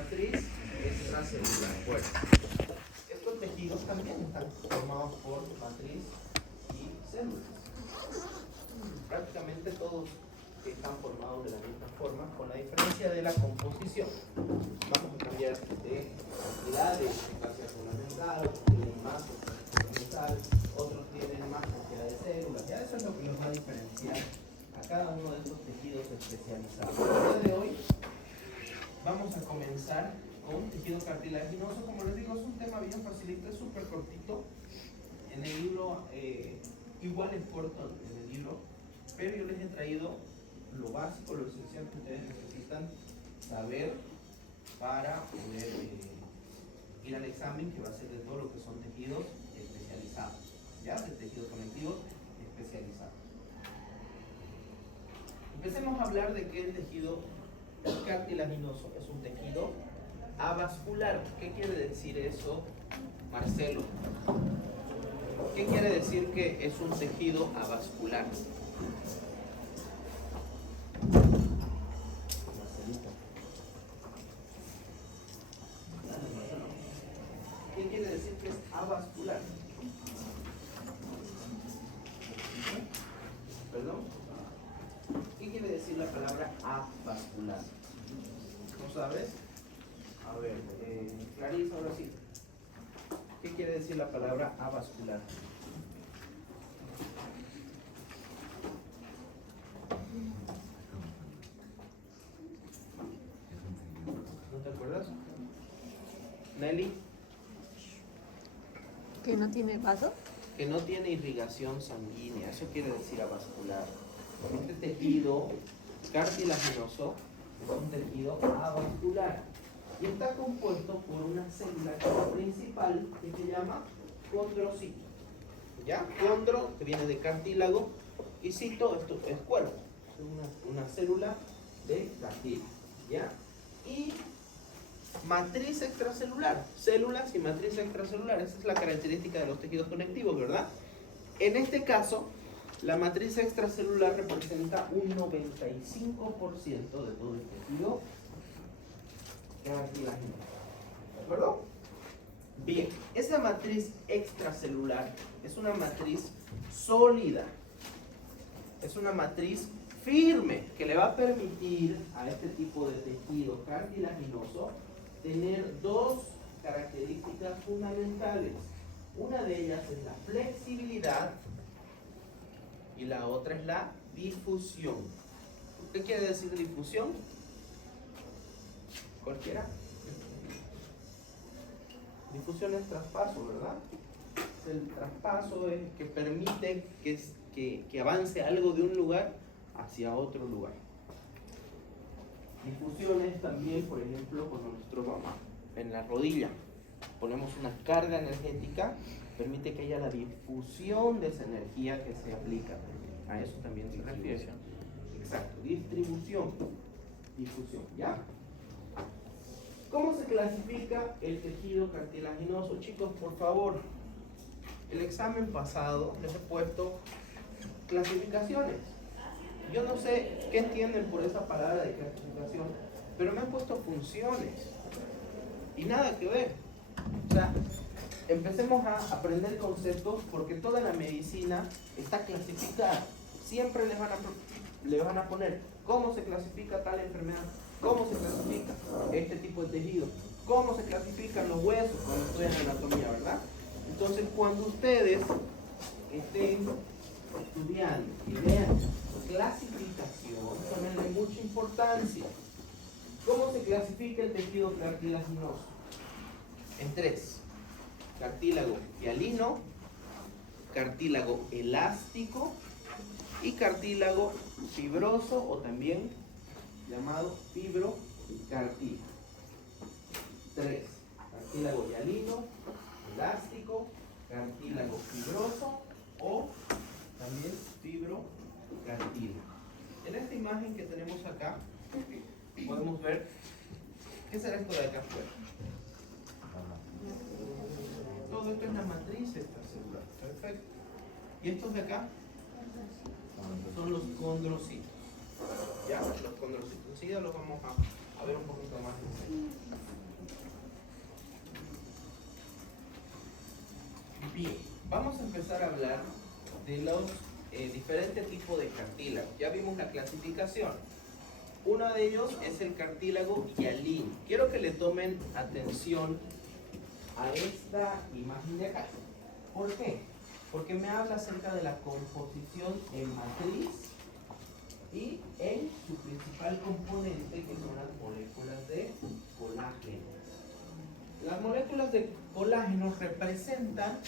matriz extracelular. Bueno, estos tejidos también están formados por matriz y células. Prácticamente todos están formados de la misma forma, con la diferencia de la composición. Vamos a cambiar de cantidades, espacio fundamental, otros tienen más espacio fundamental, otros tienen más cantidad de células. Ya eso es lo que nos va a diferenciar a cada uno de estos tejidos especializados. El día de hoy vamos a comenzar con tejido cartilaginoso. Como les digo, es un tema bien facilito, es súper cortito. En el libro, igual es corto en el libro, pero yo les he traído lo básico, lo esencial que ustedes necesitan saber para poder ir al examen, que va a ser de todo lo que son tejidos especializados, ¿ya? De tejidos conectivos especializados. Empecemos a hablar de que el tejido cartilaginoso es un tejido avascular. ¿Qué quiere decir eso, Marcelo? ¿Qué quiere decir que es un tejido avascular? ¿Qué quiere decir que es avascular? ¿Perdón? ¿Qué quiere decir la palabra avascular? ¿No sabes? A ver, Clarisa, ahora sí. ¿Qué quiere decir la palabra avascular? ¿No te acuerdas? Nelly. ¿Que no tiene vaso? Que no tiene irrigación sanguínea, eso quiere decir avascular. Este tejido cartilaginoso es un tejido avascular y está compuesto por una célula principal que se llama condrocito. ¿Ya? Condro, que viene de cartílago, y cito, esto es cuerpo, es una célula de cartílago. ¿Ya? Y matriz extracelular, células y matriz extracelular. Esa es la característica de los tejidos conectivos, ¿verdad? En este caso, la matriz extracelular representa un 95% de todo el tejido cartilaginoso. ¿De acuerdo? Bien, esa matriz extracelular es una matriz sólida, es una matriz firme que le va a permitir a este tipo de tejido cartilaginoso tener dos características fundamentales. Una de ellas es la flexibilidad y la otra es la difusión. ¿Qué quiere decir difusión? ¿Cualquiera? Difusión es traspaso, ¿verdad? El traspaso es que permite que avance algo de un lugar hacia otro lugar. Difusión es también, por ejemplo, cuando nosotros vamos en la rodilla, ponemos una carga energética, permite que haya la difusión de esa energía que se aplica. A eso también se refiere. Exacto, distribución, difusión, ¿ya? ¿Cómo se clasifica el tejido cartilaginoso? Chicos, por favor, el examen pasado les he puesto clasificaciones. Yo no sé qué entienden por esa palabra de clasificación, pero me han puesto funciones y nada que ver. O sea, empecemos a aprender conceptos porque toda la medicina está clasificada. Siempre le van a poner cómo se clasifica tal enfermedad, cómo se clasifica este tipo de tejido, cómo se clasifican los huesos cuando estudian anatomía, ¿verdad? Entonces, cuando ustedes estén estudiando y vean clasificación, ponerle mucha importancia. ¿Cómo se clasifica el tejido cartilaginoso? En tres: cartílago hialino, cartílago elástico y cartílago fibroso, o también llamado fibrocartílago. Tres: cartílago hialino, elástico, cartílago fibroso o también fibrocartílago. En esta imagen que tenemos acá podemos ver, ¿qué será esto de acá afuera? Todo esto es la matriz extracelular. Perfecto. ¿Y estos de acá? Son los condrocitos. ¿Ya? Los condrocitos. Enseguida los vamos a ver un poquito más. Bien, vamos a empezar a hablar de los diferentes tipos de cartílago. Ya vimos la clasificación. Uno de ellos es el cartílago hialino. Quiero que le tomen atención a esta imagen de acá. ¿Por qué? Porque me habla acerca de la composición en matriz y en su principal componente, que son las moléculas de colágeno. Las moléculas de colágeno representan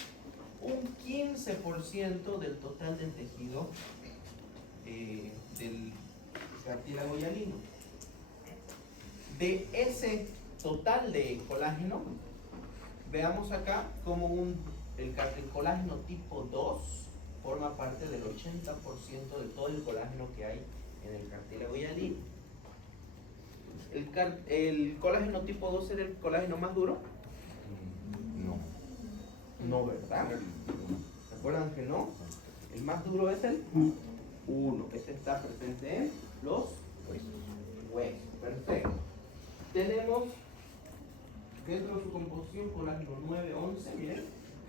un 15% del total del tejido del cartílago hialino. De ese total de colágeno, veamos acá como el colágeno tipo 2 forma parte del 80% de todo el colágeno que hay en el cartílago hialino. ¿El colágeno tipo 2 era el colágeno más duro? No. No, ¿verdad? ¿Se acuerdan que no? El más duro es el 1. Este está presente en los huesos. Perfecto. Tenemos dentro de su composición colágeno 9, 11, miren,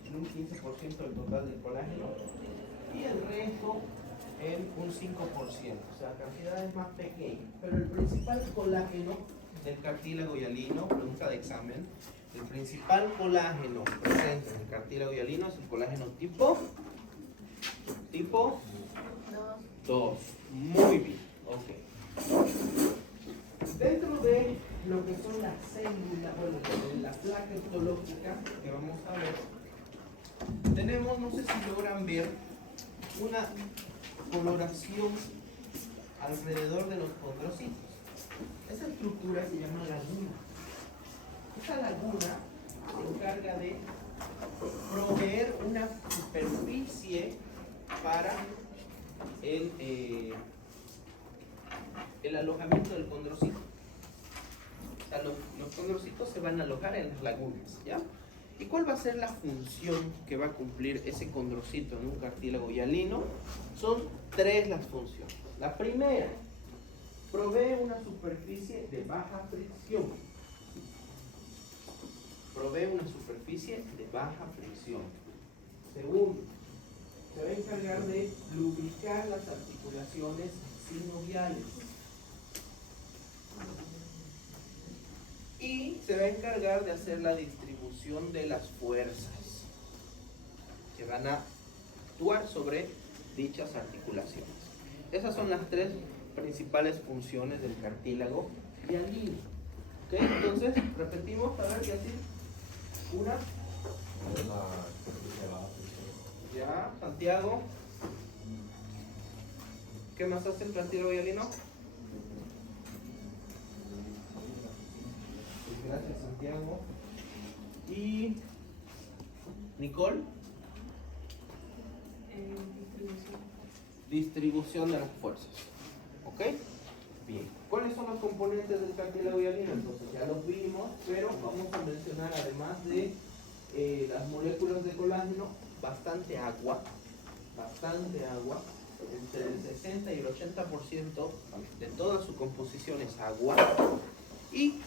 en un 15% del total del colágeno, y el resto en un 5%, o sea, cantidades más pequeñas. Pero el principal colágeno del cartílago hialino, pregunta de examen, el principal colágeno presente en el cartílago hialino es el colágeno tipo 2. Muy bien, ok. Dentro de lo que son las células, bueno, de la placa histológica que vamos a ver, tenemos, no sé si logran ver, una coloración alrededor de los condrocitos. Esa estructura se llama laguna. Esa laguna se encarga de proveer una superficie para el alojamiento del condrocito. O sea, los condrocitos se van a alojar en las lagunas, ¿ya? ¿Y cuál va a ser la función que va a cumplir ese condrocito en un cartílago hialino? Son 3 las funciones. La primera, provee una superficie de baja fricción. Provee una superficie de baja fricción. Segundo, se va a encargar de lubricar las articulaciones sinoviales. Y se va a encargar de hacer la distribución de las fuerzas que van a actuar sobre dichas articulaciones. Esas son las 3 principales funciones del cartílago hialino. ¿Ok? Entonces, repetimos, a ver qué así. Una. Ya, Santiago. ¿Qué más hace el cartílago hialino? Gracias, Santiago. Y Nicole. Distribución de las fuerzas. ¿Ok? Bien. ¿Cuáles son los componentes del cartílago hialino? Entonces ya los vimos, pero vamos a mencionar, además de las moléculas de colágeno, bastante agua, entre el 60 y el 80% de toda su composición es agua. Y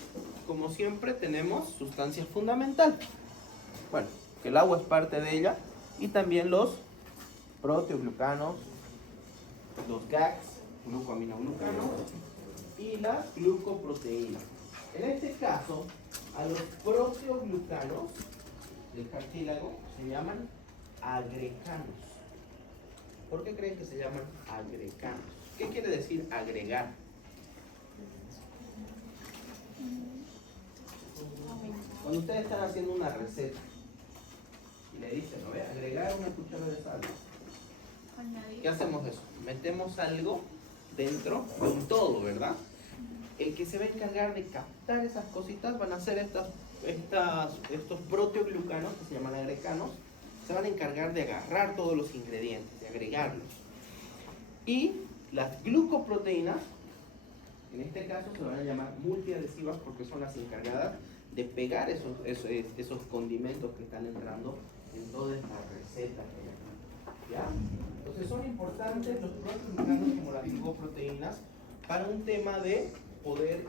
como siempre tenemos sustancias fundamentales. Bueno, que el agua es parte de ella, y también los proteoglucanos, los GAGs, glucoaminoglucanos, y las glucoproteínas. En este caso, a los proteoglucanos del cartílago se llaman agreganos. ¿Por qué creen que se llaman agreganos? ¿Qué quiere decir agregar? Cuando ustedes están haciendo una receta y le dicen, ¿no ve? Agregar una cucharada de sal. ¿Qué hacemos eso? Metemos algo dentro de un todo, ¿verdad? El que se va a encargar de captar esas cositas van a ser estos proteoglucanos, que se llaman agreganos. Se van a encargar de agarrar todos los ingredientes, de agregarlos. Y las glucoproteínas, en este caso se van a llamar multiadhesivas porque son las encargadas de pegar esos condimentos que están entrando en toda esta receta que hay aquí, ¿ya? Entonces son importantes los proteoglucanos como las glucoproteínas para un tema de poder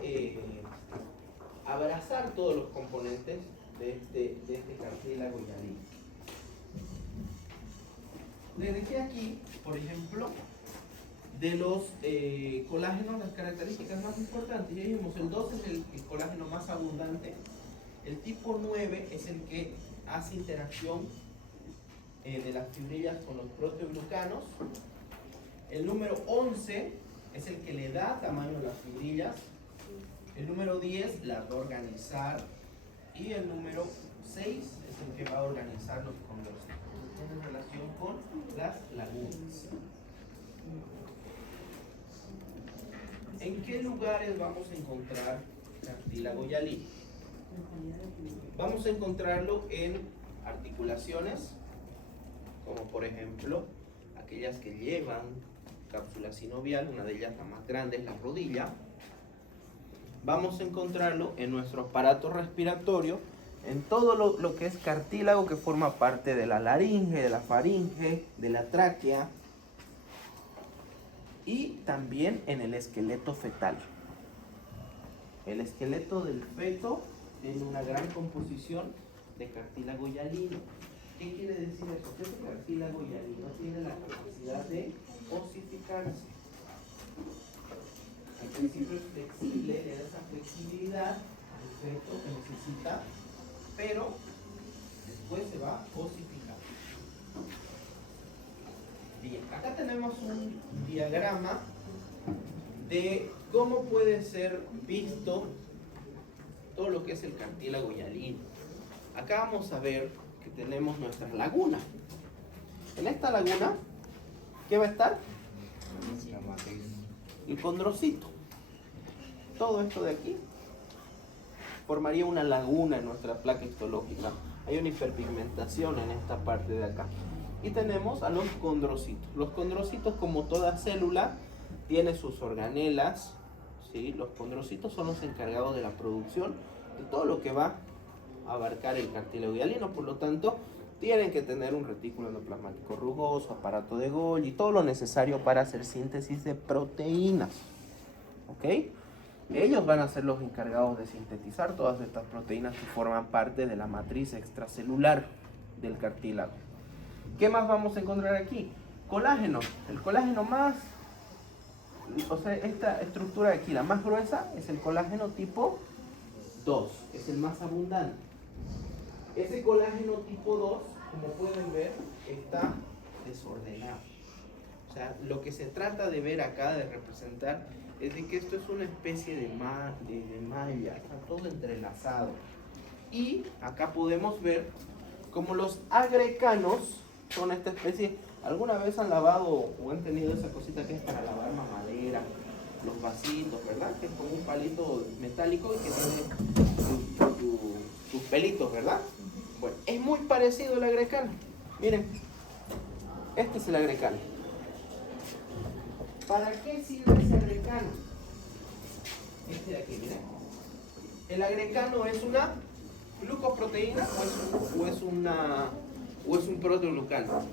abrazar todos los componentes de este cartílago hialino. les dejé aquí, por ejemplo, de los colágenos, las características más importantes. Ya dijimos, el 2 es el colágeno más abundante. El tipo 9 es el que hace interacción de las fibrillas con los proteoglucanos. El número 11 es el que le da tamaño a las fibrillas. El número 10 las va a organizar. Y el número 6 es el que va a organizar los condrocitos. Tiene relación con las lagunas. ¿En qué lugares vamos a encontrar cartílago hialino? Vamos a encontrarlo en articulaciones, como por ejemplo aquellas que llevan cápsula sinovial, una de ellas la más grande es la rodilla. Vamos a encontrarlo en nuestro aparato respiratorio, en todo lo que es cartílago que forma parte de la laringe, de la faringe, de la tráquea, y también en el esqueleto fetal. El esqueleto del feto tiene una gran composición de cartílago hialino. ¿Qué quiere decir eso? Que ese cartílago hialino tiene la capacidad de osificarse. Al principio es flexible, le da esa flexibilidad al feto que necesita, pero después se va a osificar. Bien, acá tenemos un diagrama de cómo puede ser visto todo lo que es el cartílago hialino. Acá vamos a ver que tenemos nuestra laguna. En esta laguna, ¿qué va a estar? La matriz. El condrocito. Todo esto de aquí formaría una laguna en nuestra placa histológica. Hay una hiperpigmentación en esta parte de acá. Y tenemos a los condrocitos. Los condrocitos, como toda célula, tiene sus organelas, ¿sí? Los condrocitos son los encargados de la producción de todo lo que va a abarcar el cartílago hialino. Por lo tanto, tienen que tener un retículo endoplasmático rugoso, aparato de Golgi, todo lo necesario para hacer síntesis de proteínas. ¿Ok? Ellos van a ser los encargados de sintetizar todas estas proteínas que forman parte de la matriz extracelular del cartílago. ¿Qué más vamos a encontrar aquí? Colágeno. El colágeno más, o sea, esta estructura de aquí, la más gruesa, es el colágeno tipo 2. Es el más abundante. Ese colágeno tipo 2, como pueden ver, está desordenado. O sea, lo que se trata de ver acá, de representar, es de que esto es una especie de malla, está todo entrelazado. Y acá podemos ver como los agrecanos son esta especie. ¿Alguna vez han lavado o han tenido esa cosita que es para lavar mamadera? Los vasitos, ¿verdad? Que es como un palito metálico y que tiene sus pelitos, ¿verdad? Bueno, es muy parecido al agrecano. Miren, este es el agrecano. ¿Para qué sirve ese agrecano? Este de aquí, miren. El agrecano es una glucoproteína o es un proteoglucano.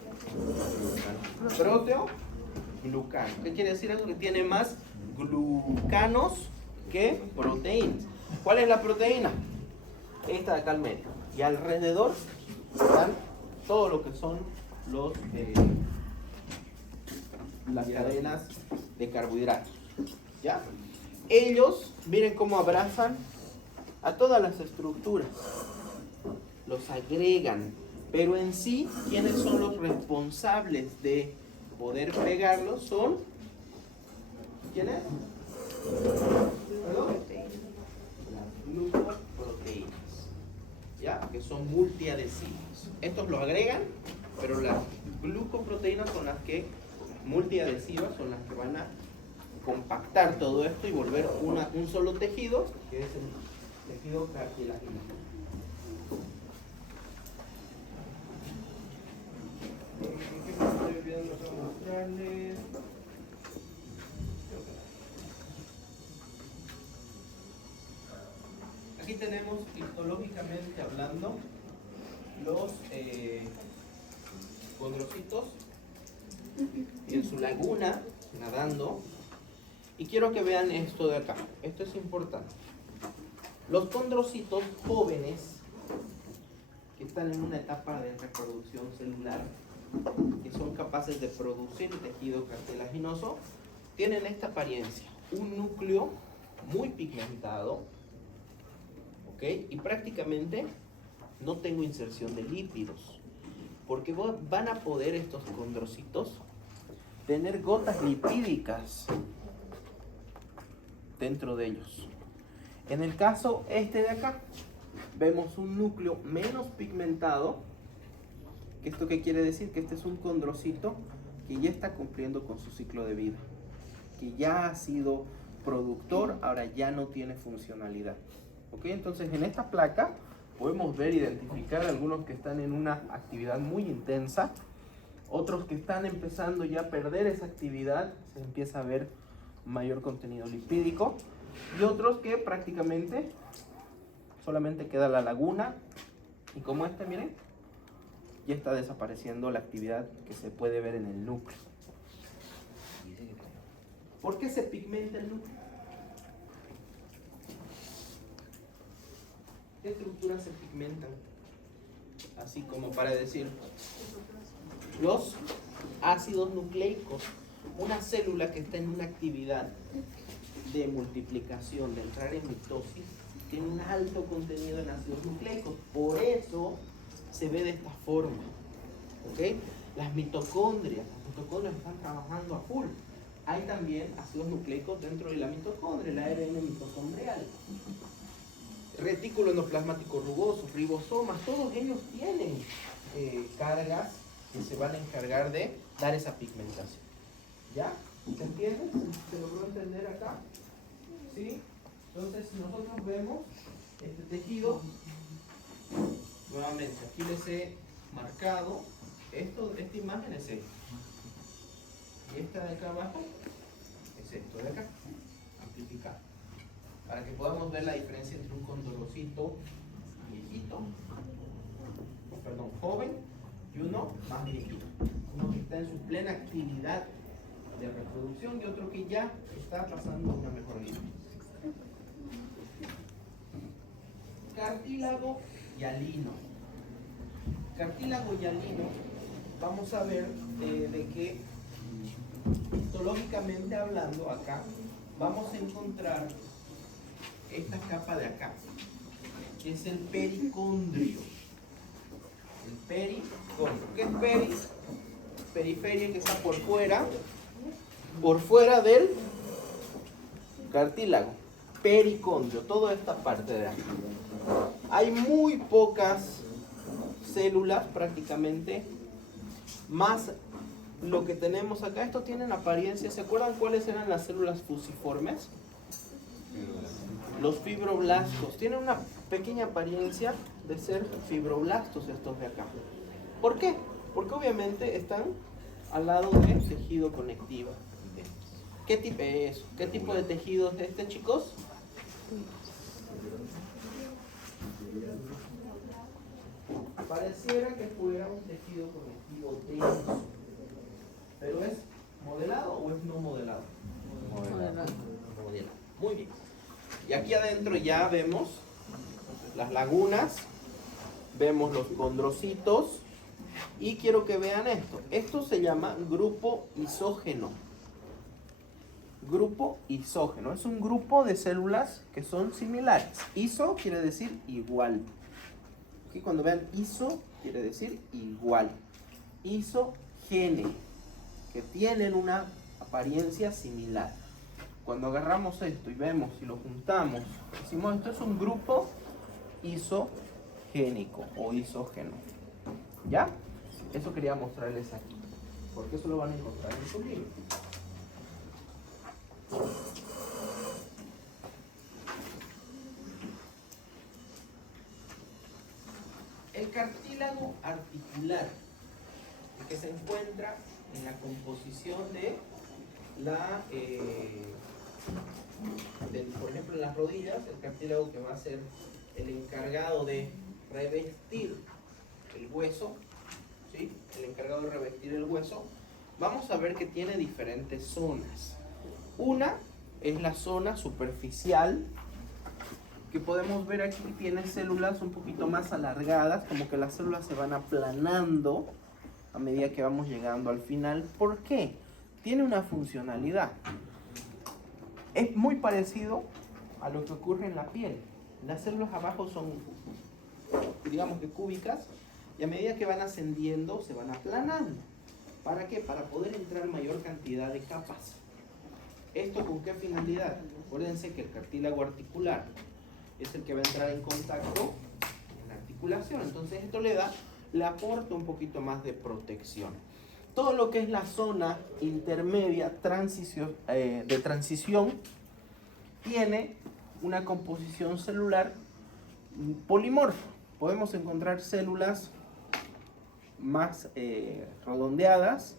Proteoglucano. ¿Qué quiere decir eso? Que tiene más glucanos que proteínas. ¿Cuál es la proteína? Esta de acá al medio. Y alrededor están todo lo que son las cadenas de carbohidratos. ¿Ya? Ellos, miren cómo abrazan a todas las estructuras. Los agregan. Pero en sí, ¿quiénes son los responsables de poder pegarlos? Son, ¿quiénes? ¿Perdón? Las glucoproteínas, ¿ya? Que son multiadhesivas. Estos lo agregan, pero las glucoproteínas son las que, multiadhesivas, son las que van a compactar todo esto y volver un solo tejido, que es el tejido cartilaginoso. ¿Qué más estoy olvidando acá mostrarles? Aquí tenemos, histológicamente hablando, los condrocitos en su laguna, nadando. Y quiero que vean esto de acá. Esto es importante. Los condrocitos jóvenes, que están en una etapa de reproducción celular, que son capaces de producir tejido cartilaginoso, tienen esta apariencia, un núcleo muy pigmentado, ¿ok? Y prácticamente no tengo inserción de lípidos, porque van a poder estos condrocitos tener gotas lipídicas dentro de ellos. En el caso este de acá, vemos un núcleo menos pigmentado. ¿Esto qué quiere decir? Que este es un condrocito que ya está cumpliendo con su ciclo de vida, que ya ha sido productor, ahora ya no tiene funcionalidad. ¿Ok? Entonces en esta placa podemos ver, identificar algunos que están en una actividad muy intensa, otros que están empezando ya a perder esa actividad, se empieza a ver mayor contenido lipídico, y otros que prácticamente solamente queda la laguna, y como este, miren, ya está desapareciendo la actividad que se puede ver en el núcleo. ¿Por qué se pigmenta el núcleo? ¿Qué estructuras se pigmentan? Así como para decir, los ácidos nucleicos. Una célula que está en una actividad de multiplicación, de entrar en mitosis, tiene un alto contenido en ácidos nucleicos. Por eso se ve de esta forma. ¿Ok? Las mitocondrias están trabajando a full. Hay también ácidos nucleicos dentro de la mitocondria, el ARN mitocondrial. Retículo endoplasmático rugoso, ribosomas, todos ellos tienen cargas que se van a encargar de dar esa pigmentación. ¿Ya? ¿Se entiende? ¿Se logró entender acá? ¿Sí? Entonces, si nosotros vemos este tejido, nuevamente, aquí les he marcado, esta imagen es esta. Y esta de acá abajo es esto de acá, amplificado. Para que podamos ver la diferencia entre un condrocito viejito, perdón, joven, y uno más viejito. Uno que está en su plena actividad de reproducción y otro que ya está pasando una mejor vida. Cartílago hialino. Cartílago hialino, vamos a ver de que histológicamente hablando acá, vamos a encontrar esta capa de acá, que es el pericondrio. El pericondrio. ¿Qué es peri? Periferia, que está por fuera del cartílago. Pericondrio, toda esta parte de aquí. Hay muy pocas células prácticamente, más lo que tenemos acá. Estos tienen apariencia, ¿se acuerdan cuáles eran las células fusiformes? Los fibroblastos. Tienen una pequeña apariencia de ser fibroblastos estos de acá. ¿Por qué? Porque obviamente están al lado de tejido conectivo. ¿Qué tipo de tejido es este, chicos? Pareciera que fuera un tejido conectivo denso. ¿Pero es modelado o es no modelado? Modelado. Muy bien. Y aquí adentro ya vemos las lagunas, vemos los condrocitos, y quiero que vean esto. Esto se llama grupo isógeno. Grupo isógeno. Es un grupo de células que son similares. Iso quiere decir igual. Aquí cuando vean iso quiere decir igual. Isogene, que tienen una apariencia similar. Cuando agarramos esto y vemos y lo juntamos, decimos esto es un grupo isogénico o isógeno. ¿Ya? Eso quería mostrarles aquí, porque eso lo van a encontrar en su libro. El cartílago articular, que se encuentra en la composición de por ejemplo, en las rodillas, el cartílago que va a ser el encargado de revestir el hueso, ¿sí? El encargado de revestir el hueso, vamos a ver que tiene diferentes zonas. Una es la zona superficial, que podemos ver aquí tiene células un poquito más alargadas, como que las células se van aplanando, a medida que vamos llegando al final. ¿Por qué? Tiene una funcionalidad. Es muy parecido a lo que ocurre en la piel. Las células abajo son, digamos que cúbicas, y a medida que van ascendiendo se van aplanando. ¿Para qué? Para poder entrar mayor cantidad de capas. ¿Esto con qué finalidad? Acuérdense que el cartílago articular es el que va a entrar en contacto en la articulación. Entonces esto le aporta un poquito más de protección. Todo lo que es la zona intermedia de transición tiene una composición celular polimorfa. Podemos encontrar células más redondeadas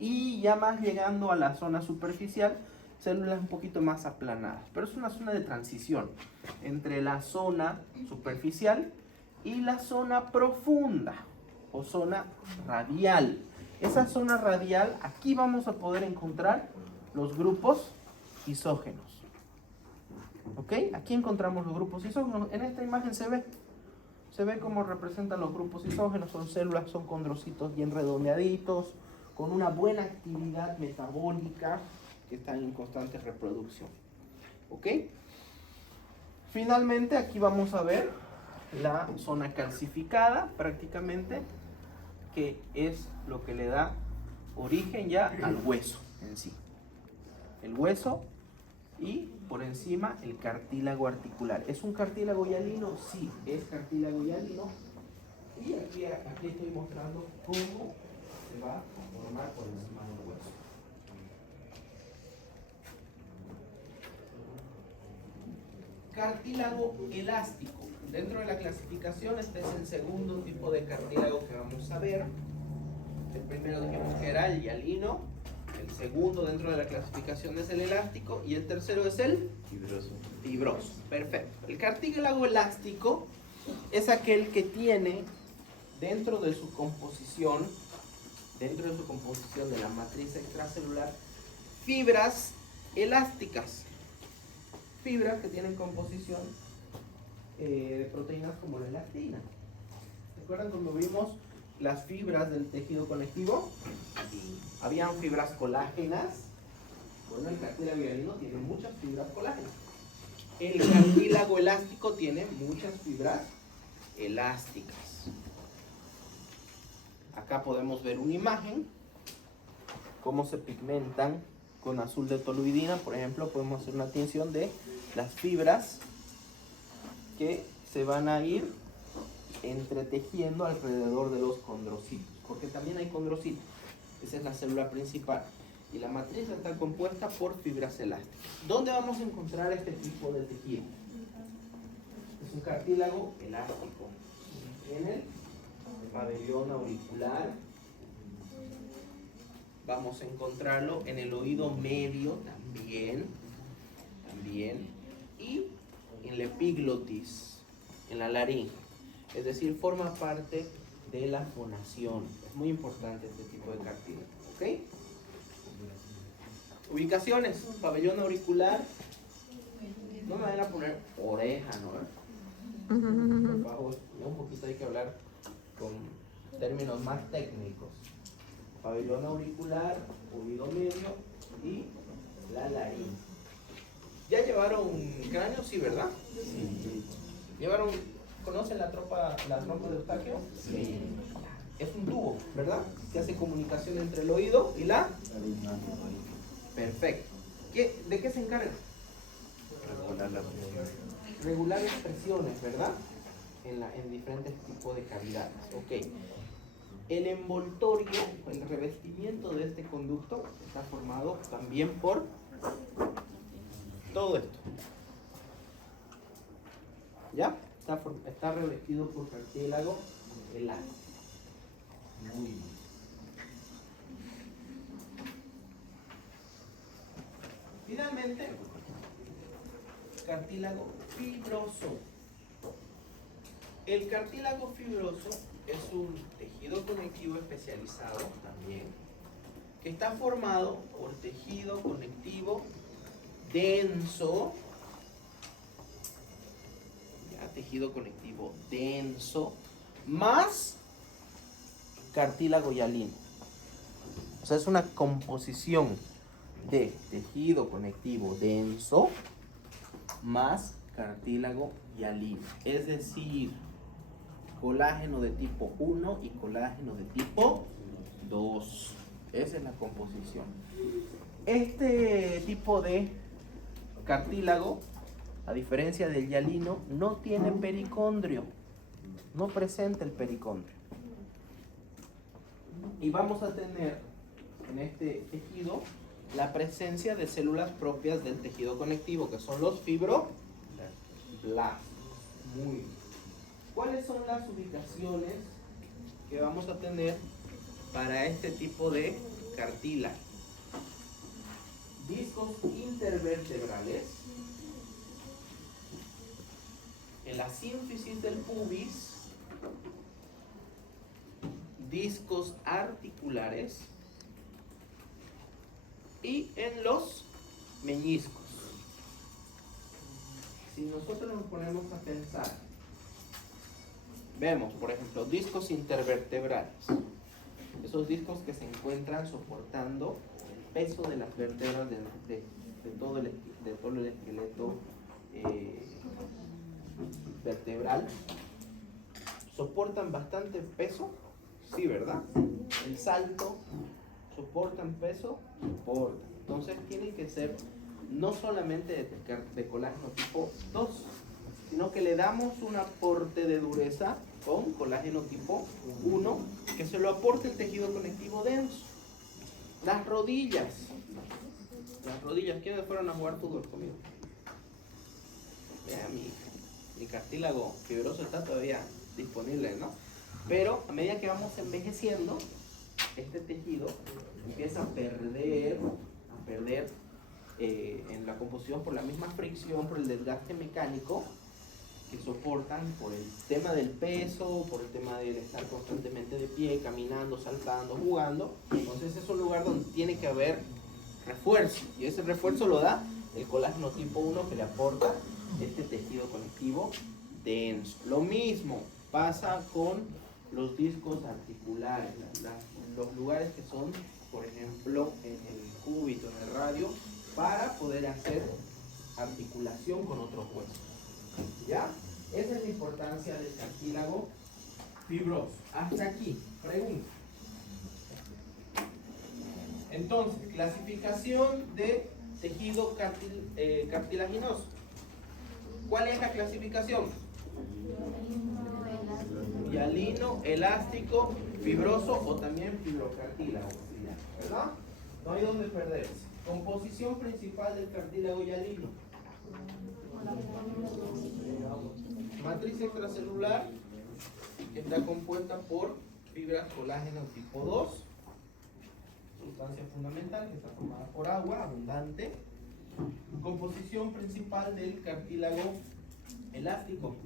y ya más llegando a la zona superficial, células un poquito más aplanadas. Pero es una zona de transición entre la zona superficial y la zona profunda o zona radial. Esa zona radial, aquí vamos a poder encontrar los grupos isógenos. ¿Ok? Aquí encontramos los grupos isógenos. En esta imagen se ve cómo representan los grupos isógenos. Son células, son condrocitos bien redondeaditos, con una buena actividad metabólica, que están en constante reproducción. ¿Ok? Finalmente, aquí vamos a ver la zona calcificada, prácticamente, que es lo que le da origen ya al hueso en sí. El hueso y por encima el cartílago articular. ¿Es un cartílago hialino? Sí, es cartílago hialino. Y aquí estoy mostrando cómo se va a formar por encima del hueso. Cartílago elástico. Dentro de la clasificación, este es el segundo tipo de cartílago que vamos a ver. El primero dijimos que era el hialino. El segundo dentro de la clasificación es el elástico. Y el tercero es el fibroso. Perfecto. El cartílago elástico es aquel que tiene dentro de su composición de la matriz extracelular, fibras elásticas. Fibras que tienen composición de proteínas como la elastina. ¿Recuerdan cuando vimos las fibras del tejido conectivo? Habían fibras colágenas. Bueno, el cartílago hialino tiene muchas fibras colágenas. El cartílago elástico tiene muchas fibras elásticas. Acá podemos ver una imagen, cómo se pigmentan con azul de toluidina. Por ejemplo, podemos hacer una tinción de las fibras que se van a ir entretejiendo alrededor de los condrocitos, porque también hay condrocitos. Esa es la célula principal y la matriz está compuesta por fibras elásticas. ¿Dónde vamos a encontrar este tipo de tejido? Es un cartílago elástico en el pabellón auricular. Vamos a encontrarlo en el oído medio también, y en la epiglotis, en la laringe. Es decir, forma parte de la fonación. Es muy importante este tipo de cartílago. ¿Ok? Ubicaciones: pabellón auricular. No me van a poner oreja, ¿no? Por favor, un poquito hay que hablar con términos más técnicos. Pabellón auricular, oído medio y la laringe. ¿Ya llevaron cráneo? Sí, ¿verdad? Sí. ¿Conocen la trompa de Eustaquio? Sí. Es un tubo, ¿verdad? Que hace comunicación entre el oído y la... Perfecto. ¿De qué se encarga? Regular las presiones, ¿verdad? En diferentes tipos de cavidades. Ok. El envoltorio, el revestimiento de este conducto está formado también por todo esto. ¿Ya? Está revestido por cartílago elástico. Muy bien. Finalmente, cartílago fibroso. El cartílago fibroso es un tejido conectivo especializado también, que está formado por tejido conectivo denso, tejido conectivo denso, más cartílago hialino. O sea, es una composición de tejido conectivo denso más cartílago hialino. Es decir, colágeno de tipo 1 y colágeno de tipo 2. Esa es la composición. Este tipo de cartílago, a diferencia del hialino, no tiene pericondrio. No presenta el pericondrio. Y vamos a tener en este tejido la presencia de células propias del tejido conectivo, que son los fibroblastos. Muy bien. ¿Cuáles son las ubicaciones que vamos a tener para este tipo de cartílago? Discos intervertebrales, en la sínfisis del pubis, discos articulares y en los meñiscos. Si nosotros nos ponemos a pensar, vemos, por ejemplo, discos intervertebrales, esos discos que se encuentran soportando el peso de las vértebras de todo el esqueleto vertebral, soportan bastante peso, sí, ¿verdad? El salto, soportan peso, soportan. Entonces tienen que ser no solamente de colágeno tipo 2, sino que le damos un aporte de dureza con colágeno tipo 1, que se lo aporte el tejido conectivo denso. Las rodillas, ¿quiénes fueron a jugar fútbol conmigo? Vean, mi cartílago fibroso está todavía disponible, ¿no? Pero a medida que vamos envejeciendo, este tejido empieza a perder en la composición por la misma fricción, por el desgaste mecánico que soportan por el tema del peso, por el tema de estar constantemente de pie, caminando, saltando, jugando. Entonces es un lugar donde tiene que haber refuerzo, y ese refuerzo lo da el colágeno tipo 1 que le aporta este tejido conectivo denso. Lo mismo pasa con los discos articulares, los lugares que son, por ejemplo, en el cúbito, en el radio, para poder hacer articulación con otros huesos. ¿Ya? Esa es la importancia del cartílago fibroso. Hasta aquí, pregunta. Entonces, clasificación de tejido cartilaginoso. ¿Cuál es la clasificación? Hialino, elástico, fibroso o también fibrocartílago, ¿verdad? No hay donde perderse. Composición principal del cartílago hialino. Matriz extracelular, que está compuesta por fibras colágeno tipo 2, sustancia fundamental que está formada por agua abundante. Composición principal del cartílago elástico.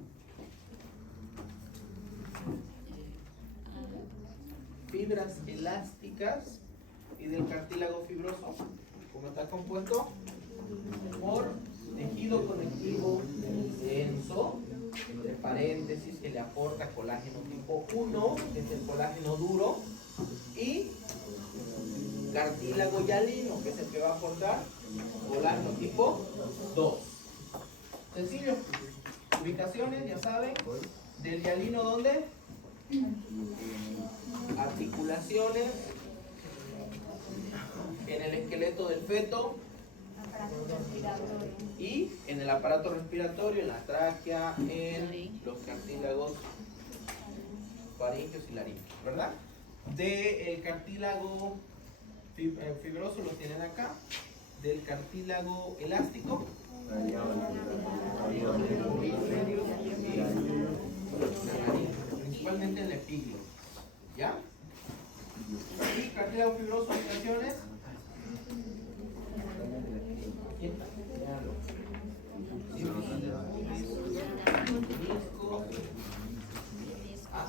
Fibras elásticas. Y del cartílago fibroso, ¿cómo está compuesto? Por tejido conectivo denso, entre paréntesis, que le aporta colágeno tipo 1, que es el colágeno duro, y cartílago hialino, que es el que va a aportar colágeno tipo 2. Sencillo. Ubicaciones, ya saben. Del hialino, ¿dónde? Articulaciones en el esqueleto del feto y en el aparato respiratorio, en la tráquea, en los cartílagos faringeos y laringeos, ¿verdad? Del cartílago fibroso lo tienen acá. Del cartílago elástico, principalmente en el epiglo, ¿ya? Y cartílago fibroso, ubicaciones.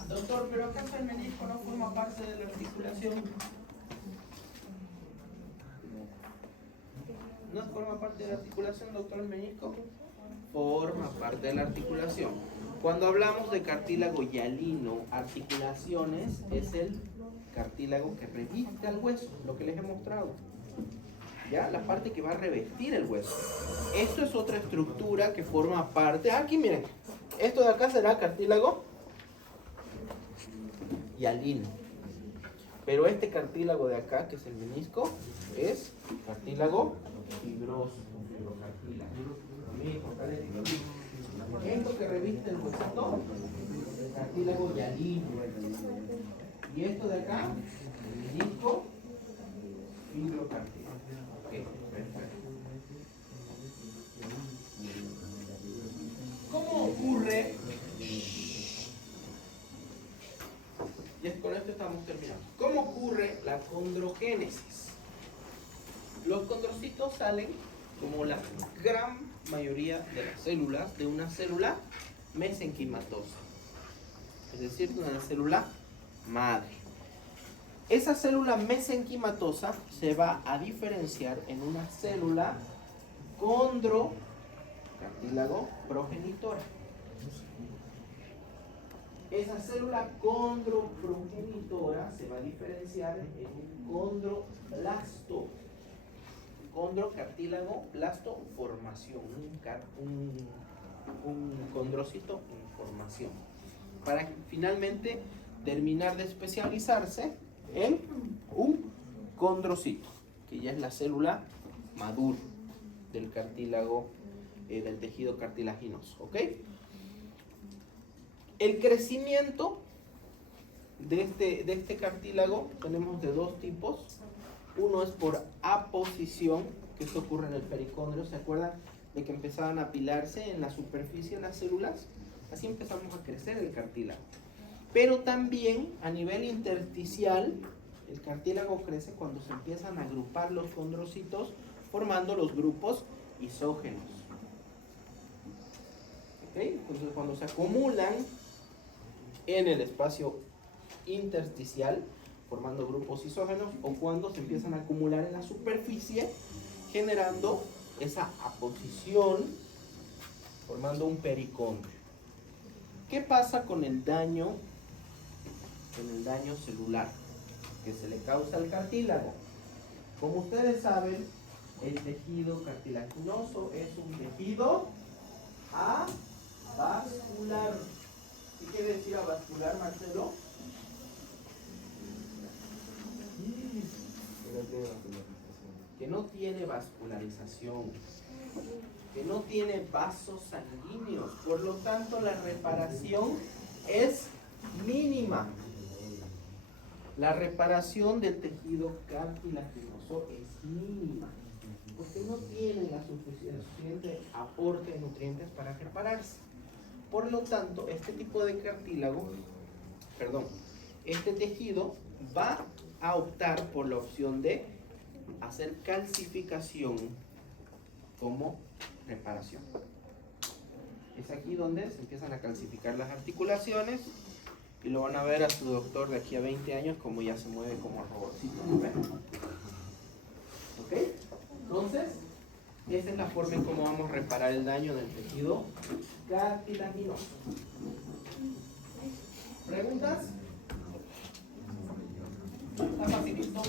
Doctor, pero ¿acaso el menisco no forma parte de la articulación? ¿No forma parte de la articulación, doctor, el menisco? Forma parte de la articulación. Cuando hablamos de cartílago hialino, articulaciones, es el cartílago que reviste al hueso, lo que les he mostrado. ¿Ya? La parte que va a revestir el hueso. Esto es otra estructura que forma parte. Aquí miren, esto de acá será cartílago hialino. Pero este cartílago de acá, que es el menisco, es cartílago fibroso. Esto que reviste el huesito, cartílago hialino. Y esto de acá, el menisco fibrocartílago. Okay, perfecto. ¿Cómo ocurre? Y con esto estamos terminando. ¿Cómo ocurre la condrogénesis? Los condrocitos salen, como la gran mayoría de las células, de una célula mesenquimatosa, es decir, de una célula madre. Esa célula mesenquimatosa se va a diferenciar en una célula condrocartílago progenitora. Esa célula condroprogenitora se va a diferenciar en un condroblasto. Condrocartílago blasto formación, un condrocito en formación, para finalmente terminar de especializarse en un condrocito, que ya es la célula madura del cartílago, del tejido cartilaginoso. ¿Ok? El crecimiento de este cartílago tenemos de dos tipos. Uno es por aposición, que esto ocurre en el pericondrio. ¿Se acuerdan de que empezaban a apilarse en la superficie de las células? Así empezamos a crecer el cartílago. Pero también a nivel intersticial, el cartílago crece cuando se empiezan a agrupar los condrocitos, formando los grupos isógenos. ¿Okay? Entonces, cuando se acumulan en el espacio intersticial, formando grupos isógenos, o cuando se empiezan a acumular en la superficie, generando esa aposición, formando un pericondrio. ¿Qué pasa con el daño celular que se le causa al cartílago? Como ustedes saben, el tejido cartilaginoso es un tejido avascular. ¿Qué quiere decir avascular, Marcelo? Que no tiene vascularización, que no tiene vasos sanguíneos, por lo tanto la reparación es mínima. La reparación del tejido cartilaginoso es mínima, porque no tiene el suficiente aporte de nutrientes para repararse. Por lo tanto, este tipo de cartílago, este tejido va a optar por la opción de hacer calcificación como reparación. Es aquí donde se empiezan a calcificar las articulaciones y lo van a ver a su doctor de aquí a 20 años como ya se mueve como robotcito. ¿Ok? Entonces, esa es la forma en cómo vamos a reparar el daño del tejido cartilaginoso. ¿Preguntas? ¿Está facilito?